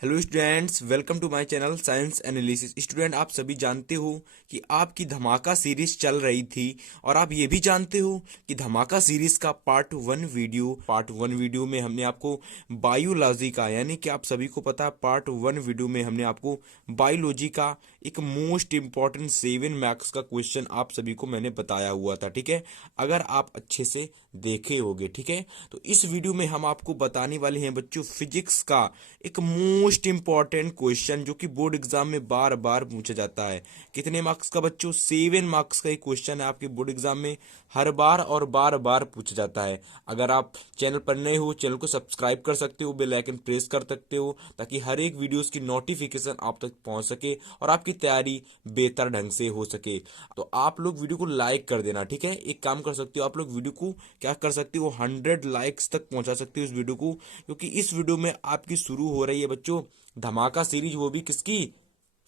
Hello students, welcome to my channel science analysis. Student, आप सभी जानते हो कि आपकी धमाका सीरीज चल रही थी और आप ये भी जानते हो कि धमाका सीरीज का पार्ट वन वीडियो में हमने आपको बायोलॉजी का, यानी कि आप सभी को पता है पार्ट वन वीडियो में हमने आपको बायोलॉजी का एक मोस्ट इंपॉर्टेंट 7 मार्क्स का क्वेश्चन आप सभी को मैंने बताया हुआ था। ठीक है, अगर आप अच्छे से देखे होगे। ठीक है, तो इस वीडियो में हम आपको बताने वाले हैं बच्चों फिजिक्स का एक मोस्ट इंपॉर्टेंट क्वेश्चन जो कि बोर्ड एग्जाम में बार बार पूछा जाता है। कितने मार्क्स का बच्चों? 7 मार्क्स का एक क्वेश्चन है, आपके बोर्ड एग्जाम में हर बार और बार बार पूछा जाता है। अगर आप चैनल पर नए हो, चैनल को सब्सक्राइब कर सकते हो, बेल आइकन प्रेस कर सकते हो ताकि हर एक वीडियोस की नोटिफिकेशन आप तक पहुंच सके और आपकी तैयारी बेहतर ढंग से हो सके। तो आप लोग वीडियो को लाइक कर देना। ठीक है, एक काम कर सकते हो, आप लोग वीडियो को क्या कर सकते हो, 100 लाइक्स तक पहुंचा सकते हो इस वीडियो को, क्योंकि इस वीडियो में आपकी शुरू हो रही है बच्चों धमाका सीरीज, वो भी किसकी?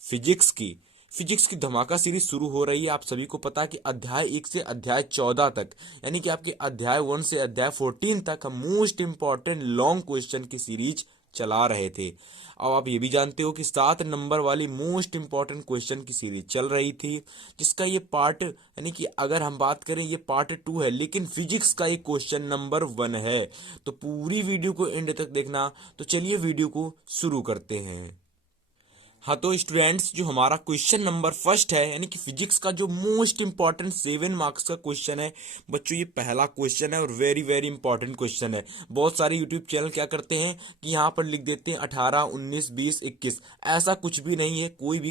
फिजिक्स की। फिजिक्स की धमाका सीरीज शुरू हो रही है। आप सभी को पता है कि अध्याय 1 से अध्याय 14 तक, यानी कि आपके अध्याय 1 से अध्याय 14 तक हम मोस्ट इंपॉर्टेंट लॉन्ग क्वेश्चन की सीरीज चला रहे थे। अब आप ये भी जानते हो कि 7 नंबर वाली मोस्ट इंपॉर्टेंट क्वेश्चन की सीरीज चल रही थी, जिसका ये पार्ट, यानी कि अगर हम बात करें ये पार्ट 2 है, लेकिन फिजिक्स का एक क्वेश्चन नंबर 1 है। तो पूरी वीडियो को एंड तक देखना। तो चलिए वीडियो को शुरू करते हैं। हाँ, तो स्टूडेंट्स, जो हमारा क्वेश्चन नंबर फर्स्ट है, यानी कि फिजिक्स का जो मोस्ट इंपॉर्टेंट 7 मार्क्स का क्वेश्चन है बच्चों, ये पहला क्वेश्चन है और वेरी वेरी इंपॉर्टेंट क्वेश्चन है। बहुत सारे यूट्यूब चैनल क्या करते हैं कि यहाँ पर लिख देते हैं 18, 19, 20, 21। ऐसा कुछ भी नहीं है। कोई भी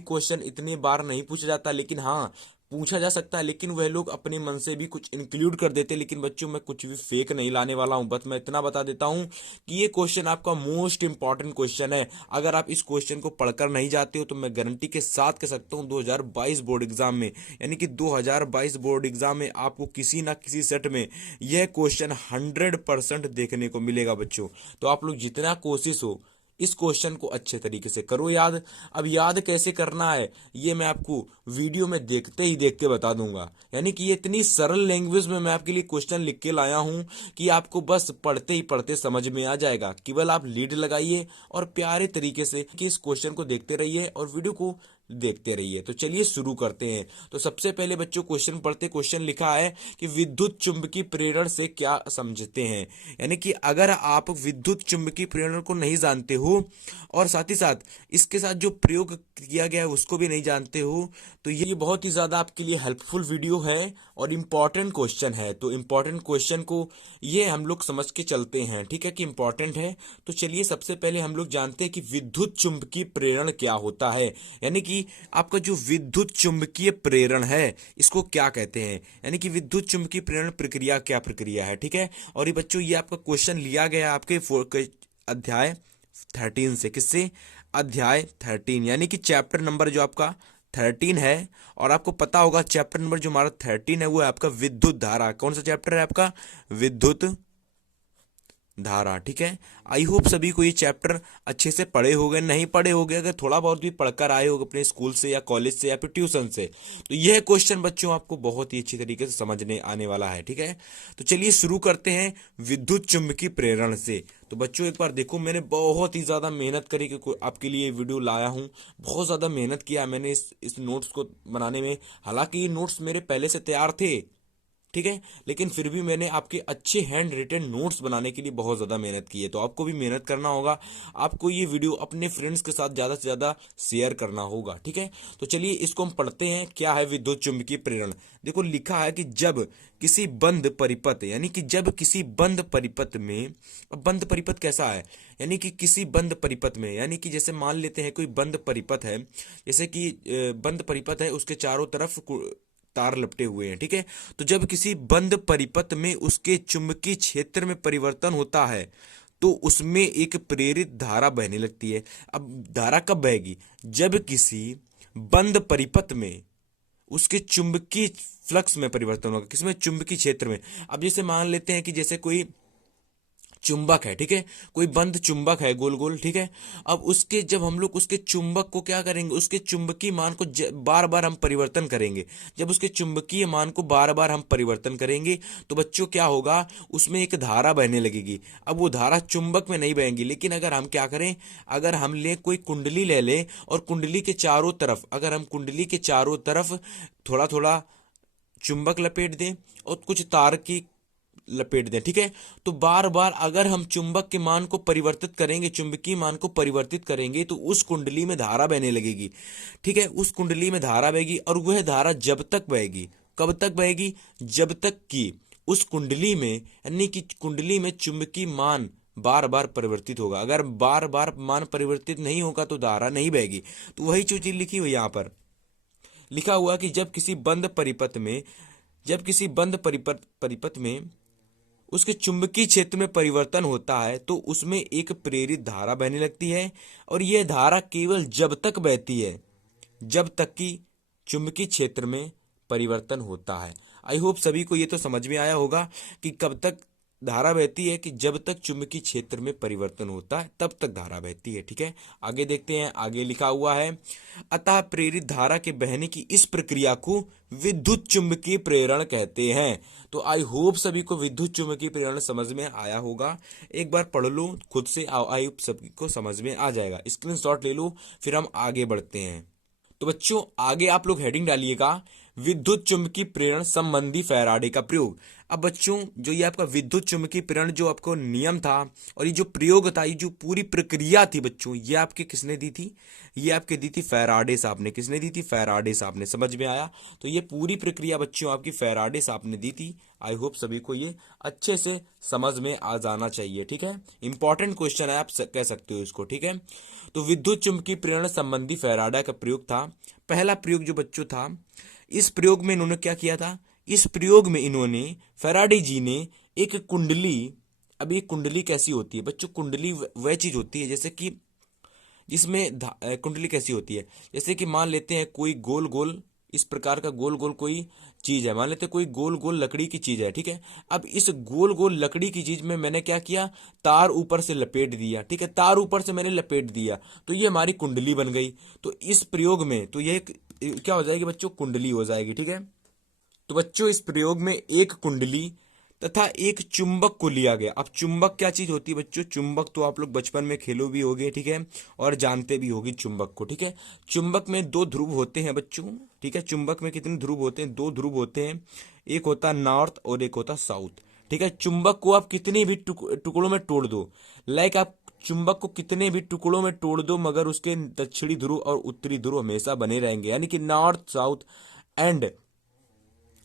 क्वेश्चन इतने बार नहीं पूछा जाता, लेकिन हाँ पूछा जा सकता है, लेकिन वह लोग अपने मन से भी कुछ इंक्लूड कर देते हैं। लेकिन बच्चों, मैं कुछ भी फेक नहीं लाने वाला हूं, बस मैं इतना बता देता हूं कि ये क्वेश्चन आपका मोस्ट इंपॉर्टेंट क्वेश्चन है। अगर आप इस क्वेश्चन को पढ़कर नहीं जाते हो तो मैं गारंटी के साथ कह सकता हूं 2022 बोर्ड एग्जाम में, यानी कि 2022 बोर्ड एग्जाम में आपको किसी ना किसी सेट में यह क्वेश्चन 100% देखने को मिलेगा बच्चों। तो आप लोग जितना कोशिश हो इस क्वेश्चन को अच्छे तरीके से करो याद। अब याद कैसे करना है ये मैं आपको वीडियो में देखते ही देखते बता दूंगा, यानी कि ये इतनी सरल लैंग्वेज में मैं आपके लिए क्वेश्चन लिख के लाया हूं कि आपको बस पढ़ते ही पढ़ते समझ में आ जाएगा। केवल आप लीड लगाइए और प्यारे तरीके से कि इस क्वेश्चन को देखते रहिए और वीडियो को देखते रहिए। तो चलिए शुरू करते हैं। तो सबसे पहले बच्चों क्वेश्चन पढ़ते, क्वेश्चन लिखा है कि विद्युत चुंबकीय प्रेरण से क्या समझते हैं। यानी कि अगर आप विद्युत चुंबकीय प्रेरण को नहीं जानते हो और साथ ही साथ इसके साथ जो प्रयोग किया गया है उसको भी नहीं जानते हो, तो ये बहुत ही ज्यादा आपके लिए हेल्पफुल वीडियो है और इम्पॉर्टेंट क्वेश्चन है। तो इम्पॉर्टेंट क्वेश्चन को ये हम लोग समझ के चलते हैं। ठीक है कि इम्पॉर्टेंट है। तो चलिए सबसे पहले हम लोग जानते हैं कि विद्युत चुंबकीय प्रेरण क्या होता है। यानी कि आपका जो विद्युत चुंबकीय प्रेरण है इसको क्या कहते हैं, यानी कि विद्युत चुंबकीय प्रेरण प्रक्रिया क्या प्रक्रिया है। ठीक है, और ये बच्चों ये आपका क्वेश्चन लिया गया आपके अध्याय 13 से। किससे? अध्याय 13, यानी कि चैप्टर नंबर जो आपका 13 है। और आपको पता होगा चैप्टर नंबर जो हमारा 13 है वो है आपका विद्युत धारा। कौन सा चैप्टर है आपका? विद्युत धारा। ठीक है, आई होप सभी को ये चैप्टर अच्छे से पढ़े होंगे। नहीं पढ़े होंगे, अगर थोड़ा बहुत भी पढ़कर आए होंगे अपने स्कूल से या कॉलेज से या फिर ट्यूशन से, तो यह क्वेश्चन बच्चों आपको बहुत ही अच्छी तरीके से समझने आने वाला है। ठीक है, तो चलिए शुरू करते हैं विद्युत चुंबकीय प्रेरण से। तो बच्चों एक बार देखो, मैंने बहुत ही ज्यादा मेहनत करी कि आपके लिए वीडियो लाया हूं। बहुत ज्यादा मेहनत किया मैंने इस नोट्स को बनाने में। हालांकि ये नोट्स मेरे पहले से तैयार थे, ठीक है, लेकिन फिर भी मैंने आपके अच्छे हैंड रिटन नोट्स बनाने के लिए बहुत ज़्यादा मेहनत की है। तो आपको भी मेहनत करना होगा। आपको ये वीडियो अपने फ्रेंड्स के साथ ज़्यादा से ज़्यादा शेयर करना होगा। ठीक है, तो चलिए इसको हम पढ़ते हैं। क्या है विद्युत चुंबकीय प्रेरण? देखो लिखा है कि जब किसी बंद परिपथ, यानी कि जब किसी बंद परिपथ में, अब बंद परिपथ कैसा है, यानी कि किसी बंद परिपथ में, यानी कि जैसे मान लेते हैं कोई बंद परिपथ है, जैसे कि बंद परिपथ है, उसके चारों तरफ तार लपटे हुए हैं। ठीक है, तो जब किसी बंद परिपथ में उसके चुंबकीय क्षेत्र में परिवर्तन होता है तो उसमें एक प्रेरित धारा बहने लगती है। अब धारा कब बहेगी? जब किसी बंद परिपथ में उसके चुंबकीय फ्लक्स में परिवर्तन होगा। किसमें? चुंबकीय क्षेत्र में। अब जैसे मान लेते हैं कि जैसे कोई चुंबक है, ठीक है, कोई बंद चुंबक है गोल गोल, ठीक है। अब उसके जब हम लोग उसके चुंबक को क्या करेंगे, उसके चुंबकीय मान को बार बार हम परिवर्तन करेंगे। जब उसके चुंबकीय मान को बार बार हम परिवर्तन करेंगे तो बच्चों क्या होगा, उसमें एक धारा बहने लगेगी। अब वो धारा चुंबक में नहीं बहेगी, लेकिन अगर हम क्या करें, अगर हम ले कोई कुंडली ले लें और कुंडली के चारों तरफ, अगर हम कुंडली के चारों तरफ थोड़ा थोड़ा चुंबक लपेट दें और कुछ तार की लपेट दें, ठीक है, तो बार बार अगर हम चुंबक के मान को परिवर्तित करेंगे, चुंबकीय मान को परिवर्तित करेंगे, तो उस कुंडली में धारा बहने लगेगी, ठीक है। उस कुंडली में धारा बहेगी और वह धारा जब तक बहेगी, कब तक बहेगी, जब तक कि उस कुंडली में, यानी कि कुंडली में चुंबकीय मान बार बार परिवर्तित होगा। अगर बार बार मान परिवर्तित नहीं होगा तो धारा नहीं बहेगी। तो वही चीज लिखी हुई यहां पर, लिखा हुआ कि जब किसी बंद परिपथ में उसके चुंबकीय क्षेत्र में परिवर्तन होता है तो उसमें एक प्रेरित धारा बहने लगती है, और यह धारा केवल जब तक बहती है जब तक कि चुंबकीय क्षेत्र में परिवर्तन होता है। आई होप सभी को ये तो समझ में आया होगा कि कब तक धारा बहती है, कि जब तक चुंबकीय क्षेत्र में परिवर्तन होता है तब तक धारा बहती है, ठीक है। आगे देखते हैं, आगे लिखा हुआ है, अतः प्रेरित धारा के बहने की इस प्रक्रिया को विद्युत चुंबकीय प्रेरण कहते हैं। तो आई होप सभी को विद्युत चुंबकीय प्रेरण समझ में आया होगा। एक बार पढ़ लो खुद से, आई होप सभी को समझ में आ जाएगा। स्क्रीनशॉट ले लो, फिर हम आगे बढ़ते हैं। तो बच्चों आगे आप लोग हेडिंग डालिएगा, विद्युत चुंबकीय प्रेरण संबंधी फैराडे का प्रयोग। अब बच्चों जो ये आपका विद्युत चुंबकीय प्रेरण जो आपको नियम था और ये जो प्रयोग था, ये जो पूरी प्रक्रिया थी बच्चों, ये आपके किसने दी थी, ये आपके दी थी फैराडे साहब ने। किसने दी थी, फैराडे साहब ने। समझ में आया। तो ये पूरी प्रक्रिया बच्चों आपकी फैराडे साहब ने दी थी। आई होप सभी को ये अच्छे से समझ में आ जाना चाहिए, ठीक है। इंपॉर्टेंट क्वेश्चन है, आप कह सकते हो इसको, ठीक है। तो विद्युत चुंबकीय प्रेरण संबंधी फैराडे का प्रयोग था। पहला प्रयोग जो बच्चों था, इस प्रयोग में इन्होंने क्या किया था, इस प्रयोग में इन्होंने, फैराडे जी ने एक कुंडली, अब ये कुंडली कैसी होती है बच्चों, कुंडली वह चीज होती है जैसे कि जिसमें कुंडली कैसी होती है, जैसे कि मान लेते हैं कोई गोल गोल, इस प्रकार का गोल गोल कोई चीज है, मान लेते हैं कोई गोल गोल लकड़ी की चीज है, ठीक है। अब इस गोल गोल लकड़ी की चीज में मैंने क्या किया, तार ऊपर से लपेट दिया, ठीक है, तार ऊपर से मैंने लपेट दिया, तो ये हमारी कुंडली बन गई। तो इस प्रयोग में तो ये क्या हो जाएगी बच्चों, कुंडली हो जाएगी, ठीक है। तो बच्चों इस प्रयोग में एक कुंडली तथा एक चुंबक को लिया गया। अब चुंबक क्या चीज होती है बच्चों, चुंबक तो आप लोग बचपन में खेलो भी होगे, ठीक है, और जानते भी होगी चुंबक को, ठीक है। चुंबक में दो ध्रुव होते हैं बच्चों, ठीक है। चुंबक में कितने ध्रुव होते हैं, दो ध्रुव होते हैं, एक होता है नॉर्थ और एक होता है साउथ, ठीक है। चुंबक को आप कितनी भी टुकड़ों में तोड़ दो, लाइक आप चुंबक को कितने भी टुकड़ों में तोड़ दो, मगर उसके दक्षिणी ध्रुव और उत्तरी ध्रुव हमेशा बने रहेंगे, यानी कि नॉर्थ साउथ एंड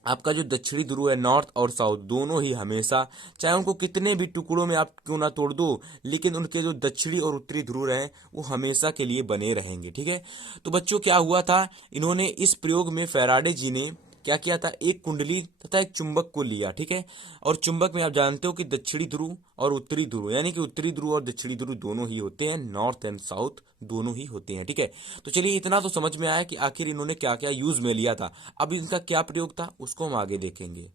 आपका जो दक्षिणी ध्रुव है, नॉर्थ और साउथ, दोनों ही हमेशा, चाहे उनको कितने भी टुकड़ों में आप क्यों ना तोड़ दो, लेकिन उनके जो दक्षिणी और उत्तरी ध्रुव हैं वो हमेशा के लिए बने रहेंगे, ठीक है। तो बच्चों क्या हुआ था, इन्होंने इस प्रयोग में फैराडे जी ने क्या किया था, एक कुंडली तथा एक चुंबक को लिया, ठीक है। और चुंबक में आप जानते हो कि दक्षिणी ध्रुव और उत्तरी ध्रुव, यानी कि उत्तरी ध्रुव और दक्षिणी ध्रुव दोनों ही होते हैं, नॉर्थ एंड साउथ दोनों ही होते हैं, ठीक है। तो चलिए इतना तो समझ में आया कि आखिर इन्होंने क्या क्या यूज में लिया था। अब इनका क्या प्रयोग था उसको हम आगे देखेंगे।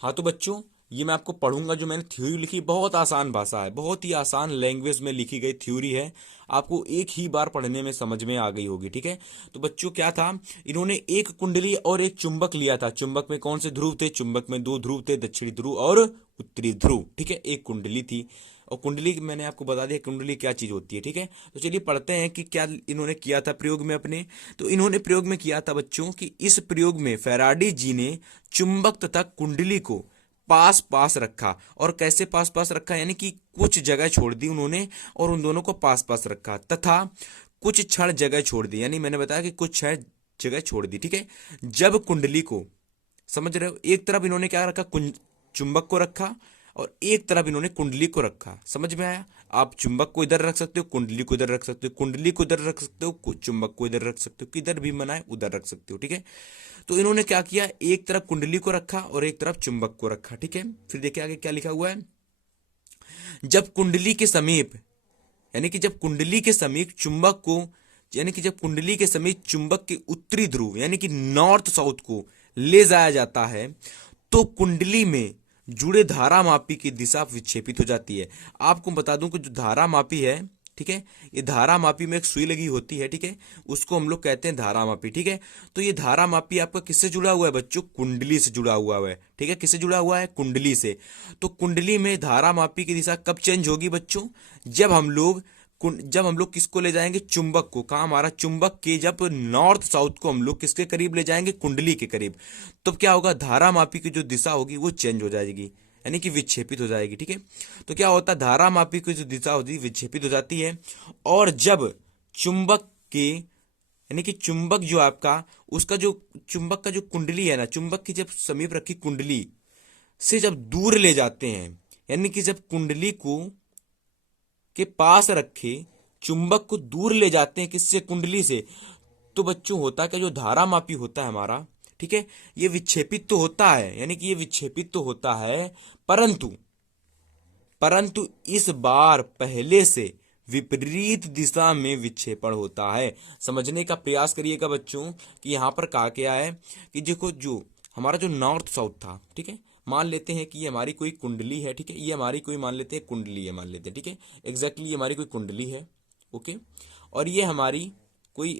हाँ तो बच्चों ये मैं आपको पढ़ूंगा, जो मैंने थ्योरी लिखी, बहुत आसान भाषा है, बहुत ही आसान लैंग्वेज में लिखी गई थ्योरी है, आपको एक ही बार पढ़ने में समझ में आ गई होगी, ठीक है। तो बच्चों क्या था, इन्होंने एक कुंडली और एक चुंबक लिया था। चुंबक में कौन से ध्रुव थे, चुंबक में दो ध्रुव थे, दक्षिणी ध्रुव और उत्तरी ध्रुव, ठीक है। एक कुंडली थी, और कुंडली मैंने आपको बता दिया कुंडली क्या चीज होती है, ठीक है। तो चलिए पढ़ते हैं कि क्या इन्होंने किया था प्रयोग में अपने। तो इन्होंने प्रयोग में किया था बच्चों कि इस प्रयोग में फैराडे जी ने चुंबक तथा कुंडली को पास पास रखा। और कैसे पास पास रखा, यानी कि कुछ जगह छोड़ दी उन्होंने और उन दोनों को पास पास रखा, तथा कुछ क्षण जगह छोड़ दी, यानी मैंने बताया कि कुछ क्षण जगह छोड़ दी, ठीक है। जब कुंडली को, समझ रहे हो, एक तरफ इन्होंने क्या रखा, चुंबक को रखा और एक तरफ इन्होंने कुंडली को रखा। समझ में आया। आप चुंबक को इधर रख सकते हो, कुंडली को इधर रख सकते हो, कुंडली को इधर रख सकते हो, चुंबक को इधर रख सकते हो, किधर भी मना है उधर रख सकते हो, ठीक है। तो इन्होंने क्या किया, एक तरफ कुंडली को रखा और एक तरफ चुंबक को रखा, ठीक है। फिर देखिए आगे क्या लिखा हुआ है, जब कुंडली के समीप, यानी कि जब कुंडली के समीप चुंबक को, यानी कि जब कुंडली के समीप चुंबक के उत्तरी ध्रुव यानी कि नॉर्थ साउथ को ले जाया जाता है, तो कुंडली में जुड़े धारामापी की दिशा विक्षेपित हो जाती है। आपको बता दूं कि जो धारामापी है, ठीक है, ये धारामापी में एक सुई लगी होती है, ठीक है, उसको हम लोग कहते हैं धारामापी, ठीक है। तो ये धारामापी आपका किससे जुड़ा हुआ है बच्चों? कुंडली से जुड़ा हुआ है, ठीक है। किससे जुड़ा हुआ है? कुंडली से। तो कुंडली में धारामापी की दिशा कब चेंज होगी बच्चों? जब हम लोग किसको ले जाएंगे? चुंबक को। कहाँ? हमारा चुंबक के जब नॉर्थ साउथ को हम लोग किसके करीब ले जाएंगे? कुंडली के करीब। तब क्या होगा? धारामापी की जो दिशा होगी वो चेंज हो जाएगी, यानी कि विक्षेपित हो जाएगी, ठीक है। तो क्या होता है? धारामापी की जो दिशा होती है विक्षेपित हो जाती है। और जब चुंबक के, यानी कि चुंबक जो आपका, उसका जो चुंबक का जो कुंडली है ना, चुंबक की जब समीप रखी कुंडली से जब दूर ले जाते हैं, यानी कि जब कुंडली को के पास रखे चुंबक को दूर ले जाते हैं, किससे? कुंडली से। तो बच्चों होता क्या, जो धारामापी होता है हमारा, ठीक है, ये विक्षेपित तो होता है, यानी कि ये विक्षेपित तो होता है, परंतु परंतु इस बार पहले से विपरीत दिशा में विक्षेपण होता है। समझने का प्रयास करिएगा बच्चों कि यहां पर कहा गया है कि देखो, जो हमारा जो नॉर्थ साउथ था, ठीक है, मान लेते हैं कि ये हमारी कोई कुंडली है, ठीक है, ये हमारी कोई, मान लेते हैं कुंडली है, मान लेते हैं, ठीक है, एग्जैक्टली ये हमारी कोई कुंडली है, ओके, और ये हमारी कोई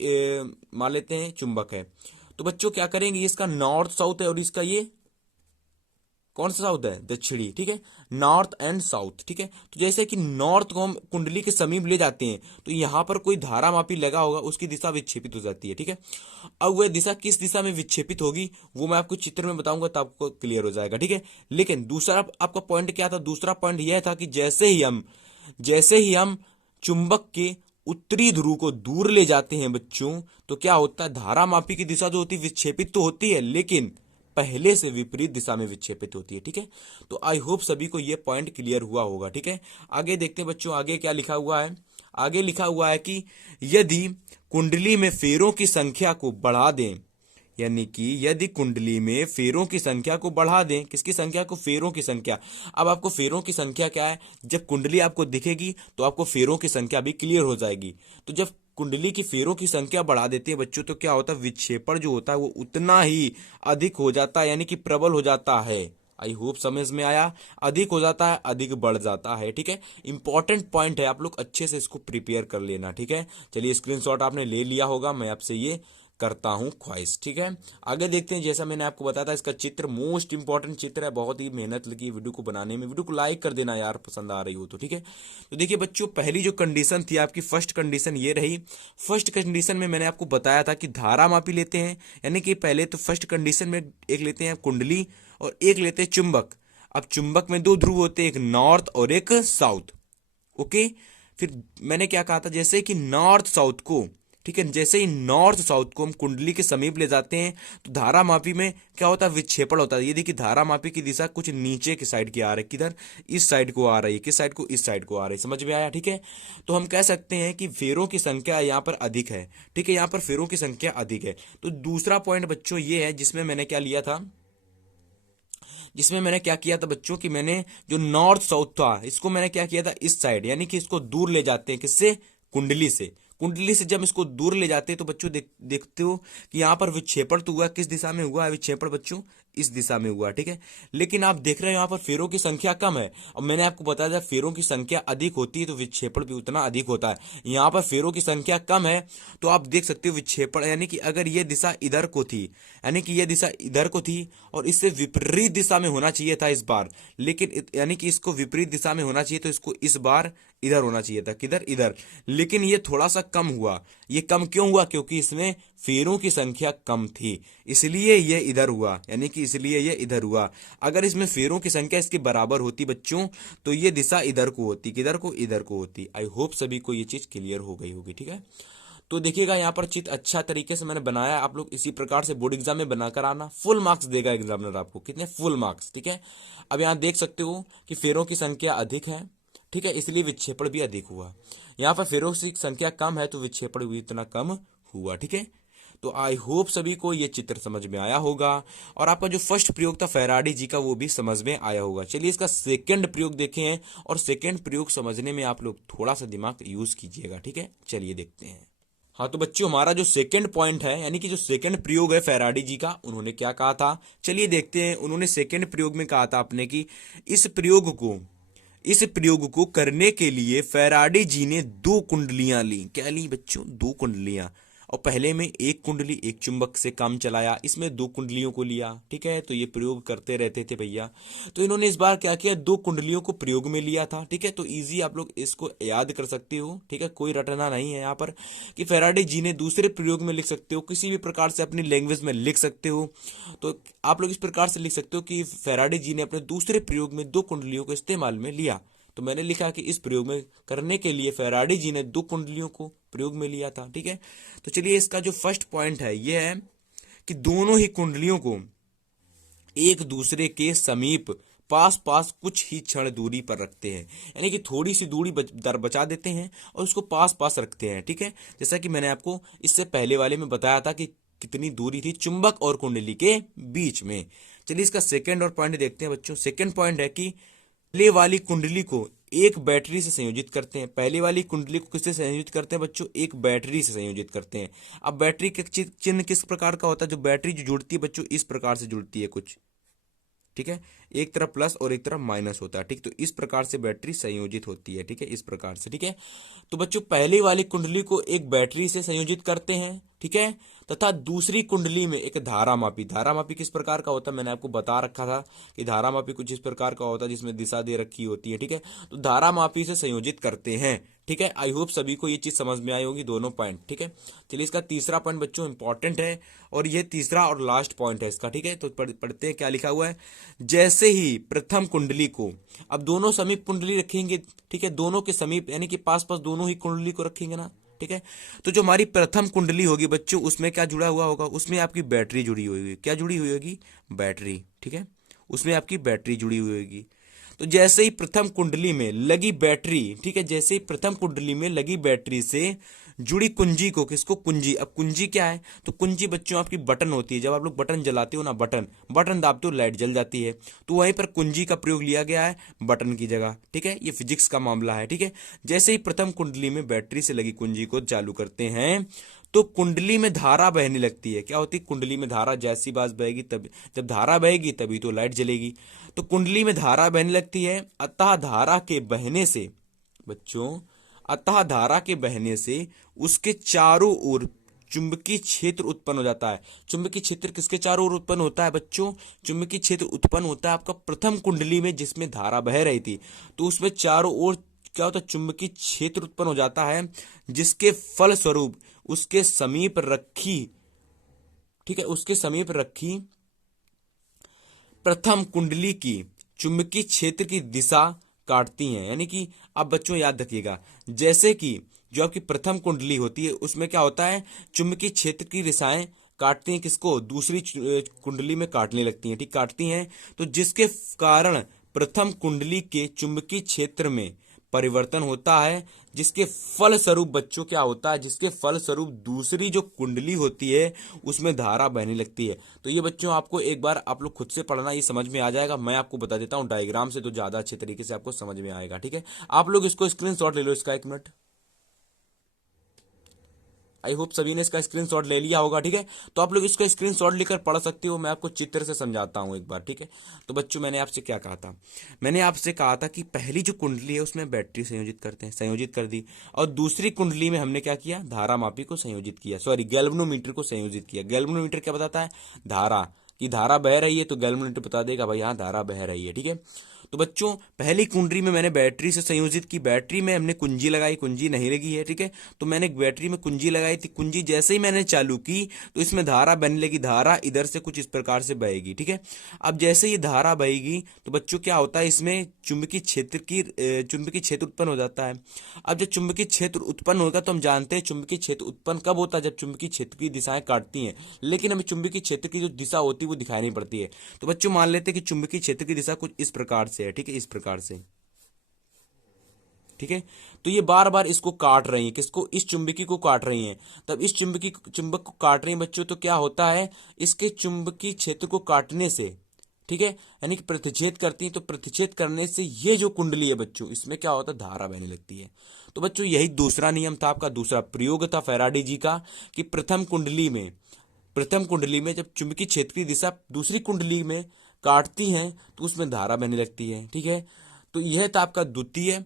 मान लेते हैं चुंबक है। तो बच्चों क्या करेंगे, इसका नॉर्थ साउथ है और इसका ये कौन सा साउथ है? दक्षिणी, ठीक है, नॉर्थ एंड साउथ, ठीक है। तो जैसे कि नॉर्थ को हम कुंडली के समीप ले जाते हैं, तो यहां पर कोई धारामापी लगा होगा, उसकी दिशा विक्षेपित हो जाती है, ठीक है। अब वह दिशा किस दिशा में विक्षेपित होगी वो मैं आपको चित्र में बताऊंगा, तो आपको क्लियर हो जाएगा, ठीक है। लेकिन दूसरा आपका पॉइंट क्या था? दूसरा पॉइंट यह था कि जैसे ही हम चुंबक के उत्तरी ध्रुव को दूर ले जाते हैं बच्चों, तो क्या होता है? धारामापी की दिशा जो होती है विक्षेपित तो होती है, लेकिन पहले से विपरीत दिशा में विक्षेपित होती है, ठीक है। तो आई होप सभी को यह पॉइंट क्लियर हुआ होगा, ठीक है। आगे देखते हैं बच्चों, आगे क्या लिखा हुआ है। आगे लिखा हुआ है कि यदि कुंडली में फेरों की संख्या को बढ़ा दें, यानी कि यदि कुंडली में फेरों की संख्या को बढ़ा दें, किसकी संख्या को? फेरों की संख्या। अब आपको फेरों की संख्या क्या है? जब कुंडली आपको दिखेगी तो आपको फेरों की संख्या भी क्लियर हो जाएगी। तो जब कुंडली की फेरों की संख्या बढ़ा देते हैं बच्चों, तो क्या होता है? विक्षेपण जो होता है वो उतना ही अधिक हो जाता है, यानी कि प्रबल हो जाता है। आई होप समझ में आया। अधिक हो जाता है, अधिक बढ़ जाता है, ठीक है। इंपॉर्टेंट पॉइंट है, आप लोग अच्छे से इसको प्रिपेयर कर लेना, ठीक है। चलिए, स्क्रीनशॉट आपने ले लिया होगा, मैं आपसे ये करता हूं ख्वाहिश, ठीक है। आगे देखते हैं, जैसा मैंने आपको बताया था, इसका चित्र मोस्ट इंपॉर्टेंट चित्र है, बहुत ही मेहनत लगी वीडियो को बनाने में। वीडियो को लाइक कर देना यार, पसंद आ रही हो तो, ठीक है। तो देखिए बच्चों, पहली जो कंडीशन थी आपकी, फर्स्ट कंडीशन ये रही। फर्स्ट कंडीशन में मैंने आपको बताया था कि धारामापी लेते हैं, यानी कि पहले तो फर्स्ट कंडीशन में एक लेते हैं कुंडली और एक लेते हैं चुंबक। अब चुंबक में दो ध्रुव होते हैं, एक नॉर्थ और एक साउथ, ओके। फिर मैंने क्या कहा था, जैसे कि नॉर्थ साउथ को, ठीक है, जैसे ही नॉर्थ साउथ को हम कुंडली के समीप ले जाते हैं, तो धारामापी में क्या होता है? विक्षेपण होता है। ये देखिए, धारामापी की दिशा कुछ नीचे की साइड की आ रही है, किधर? इस साइड को आ रही है। किस साइड को? इस साइड को आ रही है। समझ में आया, ठीक है। तो हम कह सकते हैं कि फेरों की संख्या यहाँ पर अधिक है, ठीक है, यहाँ पर फेरों की संख्या अधिक है। तो दूसरा पॉइंट बच्चों ये है, जिसमें मैंने क्या लिया था, जिसमें मैंने क्या किया था बच्चों कि मैंने जो नॉर्थ साउथ था, इसको मैंने क्या किया था? इस साइड, यानी कि इसको दूर ले जाते हैं, किससे? कुंडली से। कुंडली से जब इसको दूर ले जाते हैं तो बच्चों देखते हो कि यहाँ पर विक्षेपण तो हुआ, किस दिशा में हुआ है विक्षेपण बच्चों? इस दिशा में हुआ, ठीक है। लेकिन आप देख रहे हो यहाँ पर फेरों की संख्या कम है, और मैंने आपको बताया था फेरों की संख्या अधिक होती है तो विक्षेपण भी उतना अधिक होता है। यहाँ पर फेरों की संख्या कम है, तो आप देख सकते हो विक्षेपण, यानी कि अगर ये दिशा इधर को थी, यानी कि ये दिशा इधर को थी और इससे विपरीत दिशा में होना चाहिए था इस बार, लेकिन यानी कि इसको विपरीत दिशा में होना चाहिए, तो इसको इस बार इधर होना चाहिए था, किधर? इधर। लेकिन ये थोड़ा सा कम हुआ। ये कम क्यों हुआ? क्योंकि इसमें फेरों की संख्या कम थी, इसलिए ये इधर हुआ, यानी कि इसलिए ये इधर हुआ। अगर इसमें फेरों की संख्या इसके बराबर होती बच्चों, तो ये दिशा इधर को होती, किधर को? इधर को होती। आई होप सभी को ये चीज क्लियर हो गई होगी, ठीक है। तो देखिएगा, यहाँ पर चित्र अच्छा तरीके से मैंने बनाया, आप लोग इसी प्रकार से बोर्ड एग्जाम में बनाकर आना, फुल मार्क्स देगा एग्जामिनर आपको। कितने? फुल मार्क्स, ठीक है। अब यहाँ देख सकते हो कि फेरों की संख्या अधिक है, ठीक है, इसलिए विक्षेपण भी अधिक हुआ। यहाँ पर फेरों की संख्या कम है तो विक्षेपण भी इतना कम हुआ, ठीक है। तो आई होप सभी को ये चित्र समझ में आया होगा, और आपका जो फर्स्ट प्रयोग था फैराडे जी का, वो भी समझ में आया होगा। चलिए, इसका सेकंड प्रयोग देखें, और सेकंड प्रयोग समझने में आप लोग थोड़ा सा दिमाग यूज कीजिएगा, ठीक है। चलिए देखते हैं। हाँ तो बच्चों, हमारा जो सेकंड पॉइंट है, यानी कि जो सेकंड प्रयोग है फैराडे जी का, उन्होंने क्या कहा था, चलिए देखते हैं। उन्होंने सेकंड प्रयोग में कहा था आपने कि इस प्रयोग को इस प्रयोग को करने के लिए फैराडे जी ने दो कुंडलियां ली। क्या ली बच्चों? दो कुंडलियां। और पहले में एक कुंडली एक चुंबक से काम चलाया, इसमें दो कुंडलियों को लिया। ठीक है, तो ये प्रयोग करते रहते थे भैया। तो इन्होंने इस बार क्या किया, दो कुंडलियों को प्रयोग में लिया था। ठीक है, तो इजी आप लोग इसको याद कर सकते हो। ठीक है, कोई रटना नहीं है यहाँ पर कि फैराडे जी ने दूसरे प्रयोग में लिख सकते हो, किसी भी प्रकार से अपनी लैंग्वेज में लिख सकते हो। तो आप लोग इस प्रकार से लिख सकते हो कि फैराडे जी ने अपने दूसरे प्रयोग में दो कुंडलियों को इस्तेमाल में लिया। तो मैंने लिखा कि इस प्रयोग में करने के लिए फैराडे जी ने दो कुंडलियों को प्रयोग में लिया था। ठीक है, तो चलिए इसका जो फर्स्ट पॉइंट है यह है कि दोनों ही कुंडलियों को एक दूसरे के समीप पास पास कुछ ही क्षण दूरी पर रखते हैं, यानी कि थोड़ी सी दूरी बचा देते हैं और उसको पास पास रखते हैं। ठीक है, जैसा कि मैंने आपको इससे पहले वाले में बताया था कि कितनी दूरी थी चुंबक और कुंडली के बीच में। चलिए इसका सेकंड और पॉइंट देखते हैं बच्चों। सेकंड पॉइंट है कि पहले वाली कुंडली को एक बैटरी से संयोजित करते हैं। पहले वाली कुंडली को किससे संयोजित करते हैं बच्चों? एक बैटरी से संयोजित करते हैं। अब बैटरी के चिन्ह किस प्रकार का होता है? जो बैटरी जो जुड़ती है बच्चों, इस प्रकार से जुड़ती है कुछ। ठीक है, एक तरफ प्लस और एक तरफ माइनस होता है। ठीक, तो इस प्रकार से बैटरी संयोजित होती है। ठीक है, इस प्रकार से। ठीक है, तो बच्चों पहली वाली कुंडली को एक बैटरी से संयोजित करते हैं। ठीक है, तथा दूसरी कुंडली में एक धारामापी। धारामापी किस प्रकार का होता है मैंने आपको बता रखा था कि धारामापी कुछ इस प्रकार का होता है जिसमें दिशा दे रखी होती है। ठीक है, तो धारामापी से संयोजित करते हैं। ठीक है, आई होप सभी को ये चीज समझ में आई होगी, दोनों पॉइंट। ठीक है, चलिए इसका तीसरा पॉइंट बच्चों इंपॉर्टेंट है और ये तीसरा और लास्ट पॉइंट है इसका। ठीक है, तो पढ़ते हैं क्या लिखा हुआ है। जैसे ही प्रथम कुंडली को, अब दोनों समीप कुंडली रखेंगे। ठीक है, दोनों के समीप यानी कि पास पास दोनों ही कुंडली को रखेंगे ना। ठीक है, तो जो हमारी प्रथम कुंडली होगी बच्चों, उसमें क्या जुड़ा हुआ होगा? उसमें आपकी बैटरी जुड़ी हुई होगी। क्या जुड़ी हुई होगी? बैटरी। ठीक है, उसमें आपकी बैटरी जुड़ी हुई होगी। तो जैसे ही प्रथम कुंडली में लगी बैटरी, ठीक है, जैसे ही प्रथम कुंडली में लगी बैटरी से जुड़ी कुंजी को, किसको? कुंजी। अब कुंजी क्या है? तो कुंजी बच्चों आपकी बटन होती है। जब आप लोग बटन जलाते हो ना, बटन बटन दाबते हो लाइट जल जाती है, तो वहीं पर कुंजी का प्रयोग लिया गया है बटन की जगह। ठीक है, ये फिजिक्स का मामला है। ठीक है, जैसे ही प्रथम कुंडली में बैटरी से लगी कुंजी को चालू करते हैं तो कुंडली में धारा बहने लगती है। क्या होती है? कुंडली में धारा जैसी बात बहेगी, तब जब धारा बहेगी तभी तो लाइट जलेगी। तो कुंडली में धारा बहने लगती है, अतः धारा के बहने से बच्चों, अतः धारा के बहने से उसके चारों ओर चुंबकीय क्षेत्र उत्पन्न हो जाता है। चुंबकीय क्षेत्र किसके चारों ओर उत्पन्न होता है बच्चों? चुंबकीय क्षेत्र उत्पन्न होता है आपका प्रथम कुंडली में जिसमें धारा बह रही थी, तो उसमें चारों ओर क्या होता है? चुंबकीय क्षेत्र उत्पन्न हो जाता है, जिसके फल स्वरूप उसके समीप रखी, ठीक है, उसके समीप रखी प्रथम कुंडली की चुंबकीय क्षेत्र की दिशा काटती हैं। यानी कि अब बच्चों याद रखिएगा, जैसे कि जो आपकी प्रथम कुंडली होती है उसमें क्या होता है? चुंबकीय क्षेत्र की दिशाएं काटती हैं, किसको? दूसरी कुंडली में काटने लगती हैं। ठीक, काटती हैं, तो जिसके कारण प्रथम कुंडली के चुंबकीय क्षेत्र में परिवर्तन होता है, जिसके फल स्वरूप बच्चों क्या होता है? जिसके फल स्वरूप दूसरी जो कुंडली होती है उसमें धारा बहने लगती है। तो ये बच्चों आपको एक बार आप लोग खुद से पढ़ना, ये समझ में आ जाएगा। मैं आपको बता देता हूँ डायग्राम से, तो ज्यादा अच्छे तरीके से आपको समझ में आएगा। ठीक है, आप लोग इसको स्क्रीनशॉट ले लो इसका, 1 मिनट। आई होप सभी ने इसका स्क्रीनशॉट ले लिया होगा। ठीक है, तो आप लोग इसका स्क्रीनशॉट लेकर पढ़ सकते हो। मैं आपको चित्र से समझाता हूं एक बार। ठीक है, तो बच्चों मैंने आपसे क्या कहा था? मैंने आपसे कहा था कि पहली जो कुंडली है उसमें बैटरी संयोजित करते हैं, संयोजित कर दी। और दूसरी कुंडली में हमने क्या किया? धारामापी को संयोजित किया, सॉरी गैल्वेनोमीटर को संयोजित किया। गैल्वेनोमीटर क्या बताता है? धारा की धारा बह रही है, तो गैल्वेनोमीटर बता देगा भाई यहाँ धारा बह रही है। ठीक है, तो बच्चों पहली कुंडली में मैंने बैटरी से संयोजित की, बैटरी में हमने कुंजी लगाई, कुंजी नहीं लगी है। ठीक है, तो मैंने बैटरी में कुंजी लगाई थी, कुंजी जैसे ही मैंने चालू की तो इसमें धारा बहने लगी। धारा इधर से कुछ इस प्रकार से बहेगी। ठीक है, अब जैसे ही धारा बहेगी तो बच्चों क्या होता है? इसमें चुंबकीय क्षेत्र उत्पन्न हो जाता है। अब जब चुंबकीय क्षेत्र उत्पन्न होगा तो हम जानते हैं चुंबकीय क्षेत्र उत्पन्न कब होता है? जब चुंबकीय क्षेत्र की दिशाएं काटती हैं, लेकिन हमें चुंबकीय क्षेत्र की जो दिशा होती है वो दिखाई नहीं पड़ती है। तो बच्चों मान लेते हैं कि चुंबकीय क्षेत्र की दिशा कुछ इस प्रकार से है। ठीक है, इस प्रकार से। ठीक है, तो ये बार बार इसको काट रही है, किसको? इस चुंबकीय को काट रही हैं। तब इस चुंबक को काट रही हैं बच्चों, तो क्या होता है? इसके चुंबकीय क्षेत्र को काटने से ठीक है, यानी कि प्रतिच्छेद करती हैं, तो प्रतिच्छेद करने से ये जो कुंडली है बच्चों, इसमें क्या होता है, धारा बहने लगती है। तो बच्चों यही दूसरा नियम था आपका, दूसरा प्रयोग था फैराडे जी का, कि प्रथम कुंडली में जब चुंबकीय क्षेत्र की दिशा दूसरी कुंडली में काटती हैं तो उसमें धारा बहने लगती है। ठीक है, तो यह था आपका द्वितीय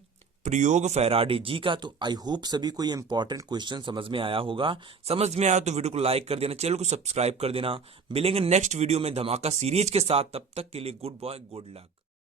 प्रयोग फैराडे जी का। तो आई होप सभी को ये इंपॉर्टेंट क्वेश्चन समझ में आया होगा। समझ में आया तो वीडियो को लाइक कर देना, चैनल को सब्सक्राइब कर देना। मिलेंगे नेक्स्ट वीडियो में धमाका सीरीज के साथ, तब तक के लिए गुड बॉय गुड लक।